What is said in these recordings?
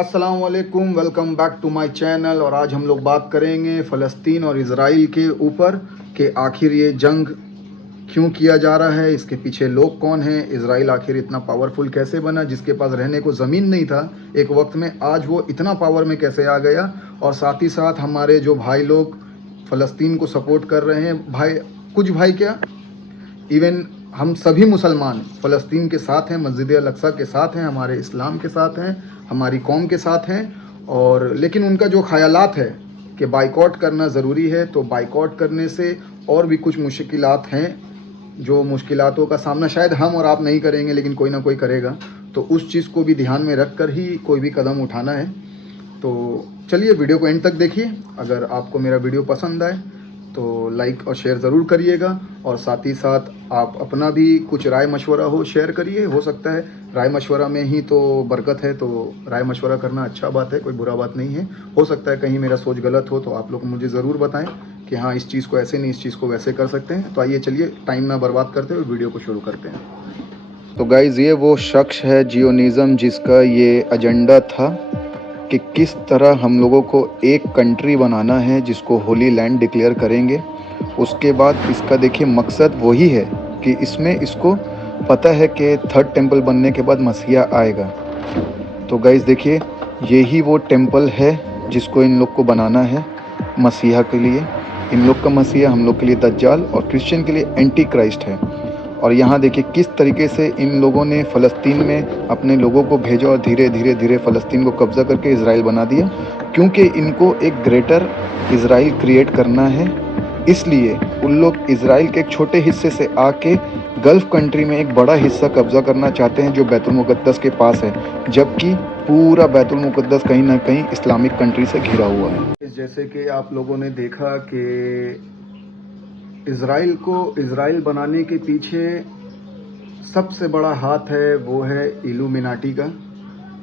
अस्सलाम वालेकुम, welcome back to my channel. और आज हम लोग बात करेंगे फ़लस्तीन और इज़राइल के ऊपर कि आखिर ये जंग क्यों किया जा रहा है, इसके पीछे लोग कौन हैं, इज़राइल आखिर इतना पावरफुल कैसे बना, जिसके पास रहने को ज़मीन नहीं था एक वक्त में, आज वो इतना पावर में कैसे आ गया। और साथ ही साथ हमारे जो भाई लोग फ़लस्तीन को सपोर्ट कर रहे हैं, भाई कुछ भाई क्या, इवन हम सभी मुसलमान फ़लस्तीन के साथ हैं, मस्जिद अल-अक्सा के साथ हैं, हमारे इस्लाम के साथ हैं, हमारी कौम के साथ हैं। और लेकिन उनका जो ख़यालात है कि बाइकॉट करना ज़रूरी है, तो बाइकॉट करने से और भी कुछ मुश्किलात हैं, जो मुश्किलातों का सामना शायद हम और आप नहीं करेंगे लेकिन कोई ना कोई करेगा। तो उस चीज़ को भी ध्यान में रख कर ही कोई भी कदम उठाना है। तो चलिए वीडियो को एंड तक देखिए। अगर आपको मेरा वीडियो पसंद आए तो लाइक और शेयर ज़रूर करिएगा, और साथ ही साथ आप अपना भी कुछ राय मशवरा हो शेयर करिए। हो सकता है राय मशवरा में ही तो बरकत है, तो राय मशवरा करना अच्छा बात है, कोई बुरा बात नहीं है। हो सकता है कहीं मेरा सोच गलत हो तो आप लोग मुझे ज़रूर बताएं कि हाँ इस चीज़ को ऐसे नहीं, इस चीज़ को वैसे कर सकते हैं। तो आइए चलिए टाइम ना बर्बाद करते हुए वीडियो को शुरू करते हैं। तो गाइज़, ये वो शख्स है जियोनिज़म, जिसका ये एजेंडा था कि किस तरह हम लोगों को एक कंट्री बनाना है जिसको होली लैंड डिक्लेयर करेंगे। उसके बाद इसका देखिए मकसद वही है कि इसमें इसको पता है कि थर्ड टेंपल बनने के बाद मसीहा आएगा। तो गाइस देखिए, यही वो टेंपल है जिसको इन लोग को बनाना है मसीहा के लिए। इन लोग का मसीहा हम लोग के लिए दज्जाल और क्रिश्चियन के लिए एंटी क्राइस्ट है। और यहाँ देखिए किस तरीके से इन लोगों ने फ़लस्तीन में अपने लोगों को भेजा और धीरे धीरे धीरे फ़लस्तीन को कब्ज़ा करके इज़राइल बना दिया, क्योंकि इनको एक ग्रेटर इज़राइल क्रिएट करना है। इसलिए उन लोग इज़राइल के एक छोटे हिस्से से आके गल्फ़ कंट्री में एक बड़ा हिस्सा कब्ज़ा करना चाहते हैं जो बैतुल मुक़द्दस के पास है, जबकि पूरा बैतुल मुक़द्दस कहीं ना कहीं इस्लामिक कंट्री से घिरा हुआ है। जैसे कि आप लोगों ने देखा कि इज़राइल को इज़राइल बनाने के पीछे सबसे बड़ा हाथ है, वो है इल्यूमिनाटी का,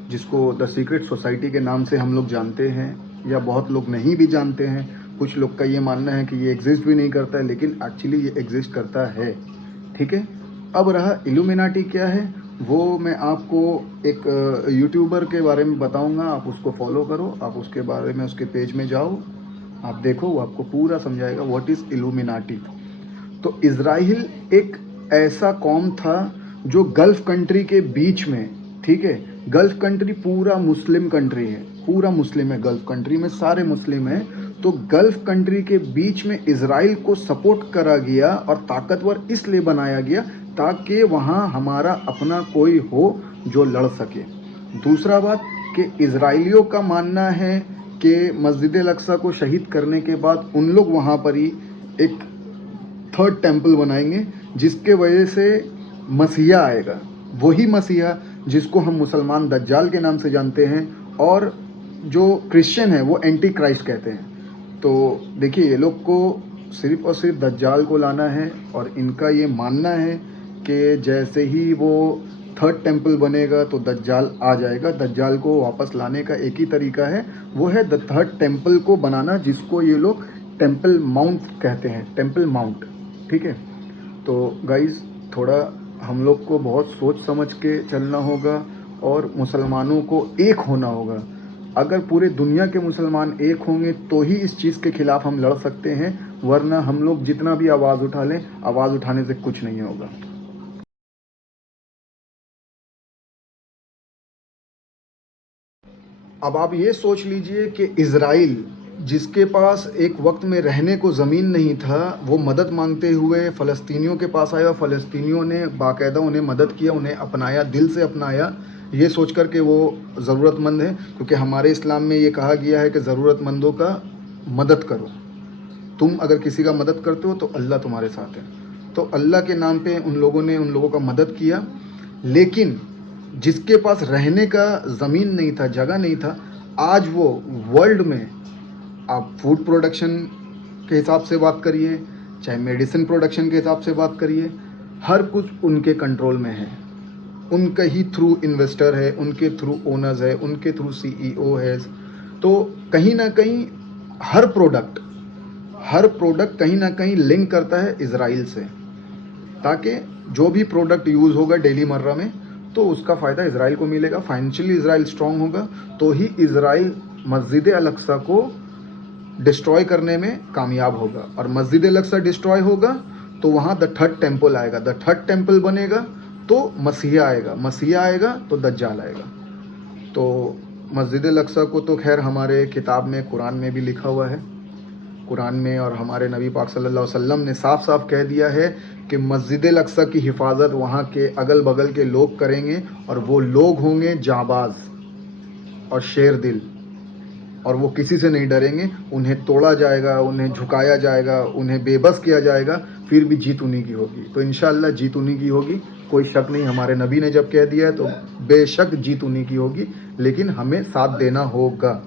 जिसको द सीक्रेट सोसाइटी के नाम से हम लोग जानते हैं, या बहुत लोग नहीं भी जानते हैं। कुछ लोग का ये मानना है कि ये एग्जिस्ट भी नहीं करता है, लेकिन एक्चुअली ये एग्जिस्ट करता है। ठीक है, अब रहा इल्यूमिनाटी क्या है, वो मैं आपको एक यूट्यूबर के बारे में बताऊंगा। आप उसको फॉलो करो, आप उसके बारे में उसके पेज में जाओ, आप देखो, वो आपको पूरा समझाएगा व्हाट इज़ इल्यूमिनाटी। तो इज़राइल एक ऐसा कौम था जो गल्फ़ कंट्री के बीच में, ठीक है, गल्फ़ कंट्री पूरा मुस्लिम कंट्री है, पूरा मुस्लिम है, गल्फ़ कंट्री में सारे मुस्लिम हैं। तो गल्फ़ कंट्री के बीच में इज़राइल को सपोर्ट करा गया और ताकतवर इसलिए बनाया गया ताकि वहाँ हमारा अपना कोई हो जो लड़ सके। दूसरा बात कि इज़राइलियों का मानना है कि मस्जिद अल-अक्सा को शहीद करने के बाद उन लोग वहाँ पर ही एक थर्ड टेंपल बनाएंगे, जिसके वजह से मसीहा आएगा, वही मसीहा जिसको हम मुसलमान दज्जाल के नाम से जानते हैं, और जो क्रिश्चियन है वो एंटी क्राइस्ट कहते हैं। तो देखिए, ये लोग को सिर्फ और सिर्फ दज्जाल को लाना है, और इनका ये मानना है कि जैसे ही वो थर्ड टेंपल बनेगा तो दज्जाल आ जाएगा। दज्जाल को वापस लाने का एक ही तरीका है, वो है द थर्ड टेंपल को बनाना, जिसको ये लोग टेंपल माउंट कहते हैं, टेंपल माउंट। ठीक है, तो गाइज़ थोड़ा हम लोग को बहुत सोच समझ के चलना होगा, और मुसलमानों को एक होना होगा। अगर पूरे दुनिया के मुसलमान एक होंगे तो ही इस चीज़ के ख़िलाफ़ हम लड़ सकते हैं, वरना हम लोग जितना भी आवाज़ उठा लें, आवाज़ उठाने से कुछ नहीं होगा। अब आप ये सोच लीजिए कि इज़राइल, जिसके पास एक वक्त में रहने को ज़मीन नहीं था, वो मदद मांगते हुए फ़लस्तीनियों के पास आया। फ़लस्तीनियों ने बाकायदा उन्हें मदद किया, उन्हें अपनाया, दिल से अपनाया, ये सोच कर के वो ज़रूरतमंद है, क्योंकि हमारे इस्लाम में ये कहा गया है कि ज़रूरतमंदों का मदद करो। तुम अगर किसी का मदद करते हो तो अल्लाह तुम्हारे साथ है। तो अल्लाह के नाम पे उन लोगों ने उन लोगों का मदद किया। लेकिन जिसके पास रहने का ज़मीन नहीं था, जगह नहीं था, आज वो वर्ल्ड में, आप फूड प्रोडक्शन के हिसाब से बात करिए, चाहे मेडिसिन प्रोडक्शन के हिसाब से बात करिए, हर कुछ उनके कंट्रोल में है। उनके ही थ्रू इन्वेस्टर है, उनके थ्रू ओनर्स है, उनके थ्रू सीईओ है। तो कहीं ना कहीं हर प्रोडक्ट कहीं ना कहीं लिंक करता है इज़राइल से, ताकि जो भी प्रोडक्ट यूज़ होगा डेली मर्रा में, तो उसका फ़ायदा इज़राइल को मिलेगा। फाइनेंशियली इज़राइल स्ट्रांग होगा तो ही इज़राइल मस्जिद अल-अक्सा को डिस्ट्रॉय करने में कामयाब होगा, और मस्जिद अल-अक्सा डिस्ट्रॉय होगा तो वहाँ द थर्ड टेम्पल आएगा, द थर्ड टेम्पल बनेगा तो मसीहा आएगा, मसीहा आएगा तो दज्जाल आएगा। तो मस्जिद अल-अक्सा को तो खैर हमारे किताब में, कुरान में भी लिखा हुआ है, कुरान में, और हमारे नबी पाक सल्लल्लाहु अलैहि वसल्लम ने साफ साफ कह दिया है कि मस्जिद अल-अक्सा की हिफाजत वहाँ के अगल बगल के लोग करेंगे, और वो लोग होंगे जाबाज और शेर दिल, और वो किसी से नहीं डरेंगे। उन्हें तोड़ा जाएगा, उन्हें झुकाया जाएगा, उन्हें बेबस किया जाएगा, फिर भी जीत उन्हीं की होगी। तो इंशाअल्लाह जीत उन्हीं की होगी, कोई शक नहीं। हमारे नबी ने जब कह दिया है तो बेशक जीत उन्हीं की होगी, लेकिन हमें साथ देना होगा,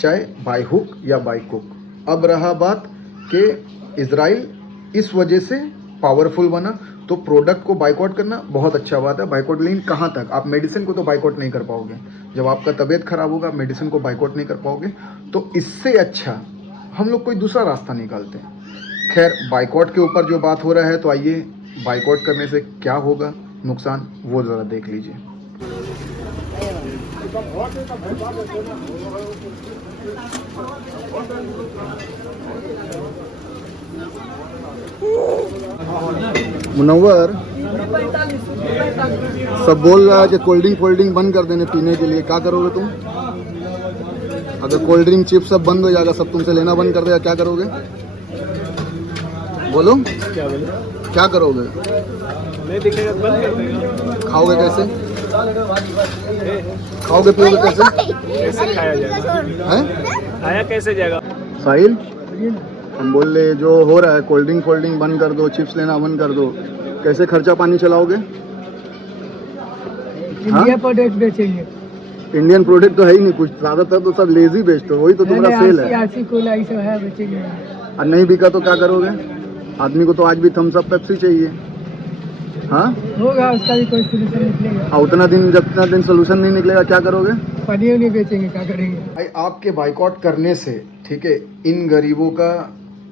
चाहे बाय हुक या बाय कुक। अब रहा बात कि इज़राइल इस वजह से पावरफुल बना, तो प्रोडक्ट को बाइकआउट करना बहुत अच्छा बात है। बाइकआउट लेकिन कहाँ तक? आप मेडिसिन को तो बाइकआउट नहीं कर पाओगे। जब आपका तबीयत ख़राब होगा, मेडिसिन को बाइकआउट नहीं कर पाओगे। तो इससे अच्छा हम लोग कोई दूसरा रास्ता निकालते हैं। खैर, बाइकआउट के ऊपर जो बात हो रहा है, तो आइए बाइकआउट करने से क्या होगा नुकसान, वो ज़रा देख लीजिए। मुनव्वर सब बोल रहा है कि कोल्ड ड्रिंक बंद कर देने पीने के लिए, क्या करोगे तुम? अगर कोल्ड ड्रिंक चिप्स सब बंद हो जाएगा, सब तुमसे लेना बंद कर देगा, क्या करोगे? बोलो क्या करोगे? नहीं दिखेगा तो बंद कर देगा। खाओगे कैसे? खाओगे पियोगे कैसे? कैसे खाया जाएगा? हैं? खाया कैसे जाएगा? साहिल, हम बोल रहे जो हो रहा है, कोल्ड ड्रिंक बंद कर दो, चिप्स लेना बंद कर दो, कैसे खर्चा पानी चलाओगे? इंडिया प्रोडक्ट बेचेंगे। इंडियन प्रोडक्ट तो है ही नहीं कुछ, ज्यादातर तो सब लेजी बेचते हो, वही तो तुम्हारा सेल है। आरसी कोला ये सब है, बेचेंगे। और नहीं बिका तो क्या करोगे? आदमी को तो आज भी थम्स अप पेप्सी चाहिए। हाँ, होगा, उसका भी कोई सोल्यूशन निकलेगा। और जितना दिन सोल्यूशन नहीं निकलेगा, क्या करोगे? पनीर नहीं बेचेंगे, क्या करेंगे? भाई, आपके बाइकआउट करने से, ठीक है, इन गरीबों का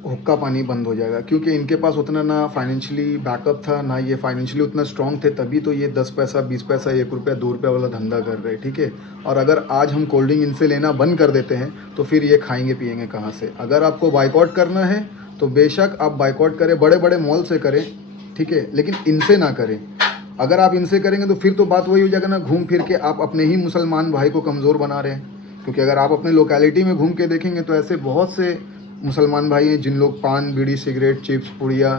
हुक्का पानी बंद हो जाएगा, क्योंकि इनके पास उतना ना फाइनेंशियली बैकअप था, ना ये फाइनेंशियली उतना स्ट्रांग थे, तभी तो ये 10 पैसा 20 पैसा 1 रुपया 2 रुपया वाला धंधा कर रहे हैं, ठीक है। और अगर आज हम कोल्ड ड्रिंक इनसे लेना बंद कर देते हैं तो फिर ये खाएंगे पिएंगे कहाँ से? अगर आपको बाइकआउट करना है तो बेशक आप बाइकआउट करें, बड़े बड़े मॉल से करें, ठीक है, लेकिन इनसे ना करें। अगर आप इनसे करेंगे तो फिर तो बात वही हो जाएगा ना, घूम फिर के आप अपने ही मुसलमान भाई को कमज़ोर बना रहे हैं। क्योंकि अगर आप अपने लोकेलिटी में घूम के देखेंगे तो ऐसे बहुत से मुसलमान भाई हैं जिन लोग पान, बीड़ी, सिगरेट, चिप्स, पुड़िया,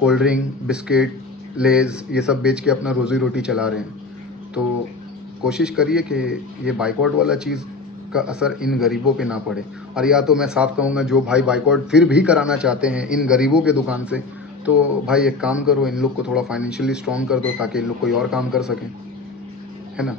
कोल्ड ड्रिंक, बिस्किट, लेज़, ये सब बेच के अपना रोज़ी रोटी चला रहे हैं। तो कोशिश करिए कि ये बाइकआउट वाला चीज़ का असर इन गरीबों पे ना पड़े। और या तो मैं साफ कहूँगा, जो भाई बाइकआउट फिर भी कराना चाहते हैं इन गरीबों के दुकान से, तो भाई एक काम करो, इन लोग को थोड़ा फाइनेंशियली स्ट्रॉन्ग कर दो, ताकि इन लोग कोई और काम कर सकें, है ना।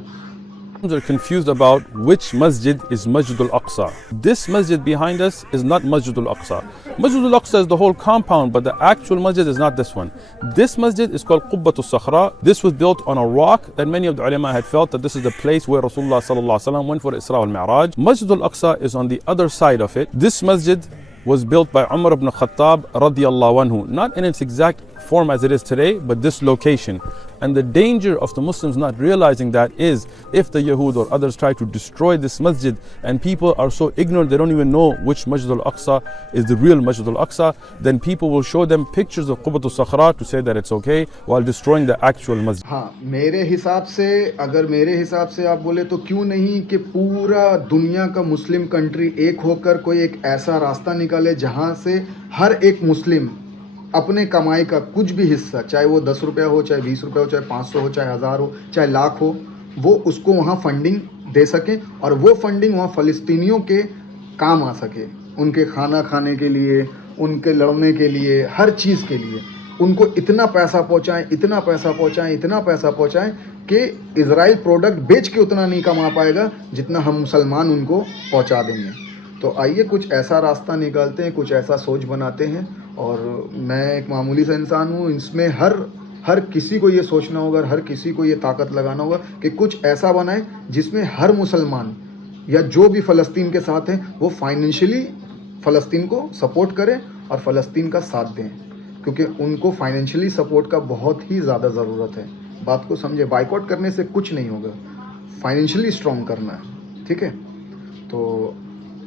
Are confused about which masjid is Masjid al-Aqsa. This masjid behind us is not Masjid al-Aqsa. Masjid al-Aqsa is the whole compound, but the actual masjid is not this one. This masjid is called Qubbat al-Sakhra. This was built on a rock that many of the ulama had felt that this is the place where Rasulullah sallallahu alaihi wasallam went for Isra al-Mi'raj. Masjid al-Aqsa is on the other side of it. This masjid was built by Umar ibn Khattab radiyallahu anhu, not in its exact form as it is today, but this location. And the danger of the Muslims not realizing that is, if the Yahud or others try to destroy this masjid and people are so ignorant they don't even know which Masjid al-Aqsa is the real Masjid al-Aqsa, then people will show them pictures of Qubbat al-Sakhra to say that it's okay while destroying the actual masjid. हाँ, मेरे हिसाब से, अगर मेरे हिसाब से आप बोले तो क्यों नहीं कि पूरा दुनिया का मुस्लिम कंट्री एक होकर कोई एक ऐसा रास्ता निकाले जहाँ से हर एक मुस्लिम अपने कमाई का कुछ भी हिस्सा, चाहे वो 10 रुपया हो, चाहे 20 रुपया हो, चाहे 500 हो, चाहे 1000 हो, चाहे लाख हो, वो उसको वहाँ फंडिंग दे सके, और वो फंडिंग वहाँ फ़लस्तीनियों के काम आ सके, उनके खाना खाने के लिए, उनके लड़ने के लिए, हर चीज़ के लिए उनको इतना पैसा पहुँचाएँ, इतना पैसा पहुँचाएँ, इतना पैसा पहुँचाएँ कि इज़राइल प्रोडक्ट बेच के उतना नहीं कमा पाएगा जितना हम मुसलमान उनको पहुँचा देंगे। तो आइए कुछ ऐसा रास्ता निकालते हैं, कुछ ऐसा सोच बनाते हैं। और मैं एक मामूली सा इंसान हूँ, इसमें हर किसी को ये सोचना होगा, हर किसी को ये ताकत लगाना होगा कि कुछ ऐसा बनाए जिसमें हर मुसलमान या जो भी फ़लस्तीन के साथ हैं वो फाइनेंशियली फ़लस्तीन को सपोर्ट करें और फ़लस्तीन का साथ दें, क्योंकि उनको फाइनेंशियली सपोर्ट का बहुत ही ज़्यादा ज़रूरत है। बात को समझे। बाइकआउट करने से कुछ नहीं होगा, फाइनेंशियली स्ट्रॉन्ग करना है, ठीक है। तो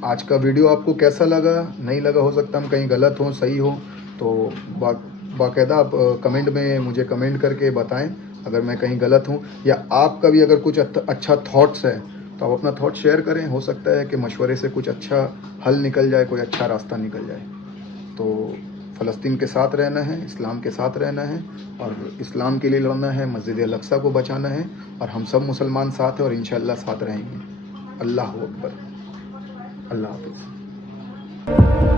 आज का वीडियो आपको कैसा लगा, नहीं लगा, हो सकता हम कहीं गलत हो सही हो, तो बाकायदा आप कमेंट में मुझे कमेंट करके बताएं अगर मैं कहीं गलत हूँ, या आपका भी अगर कुछ अच्छा थॉट्स है तो आप अपना थॉट शेयर करें। हो सकता है कि मशवरे से कुछ अच्छा हल निकल जाए, कोई अच्छा रास्ता निकल जाए। तो फ़लस्तीन के साथ रहना है, इस्लाम के साथ रहना है और इस्लाम के लिए लड़ना है, मस्जिद अल-अक्सा को बचाना है, और हम सब मुसलमान साथ हैं और इंशाअल्लाह साथ रहेंगे। अल्लाह अकबर, अल्लाह हाफ़िज़।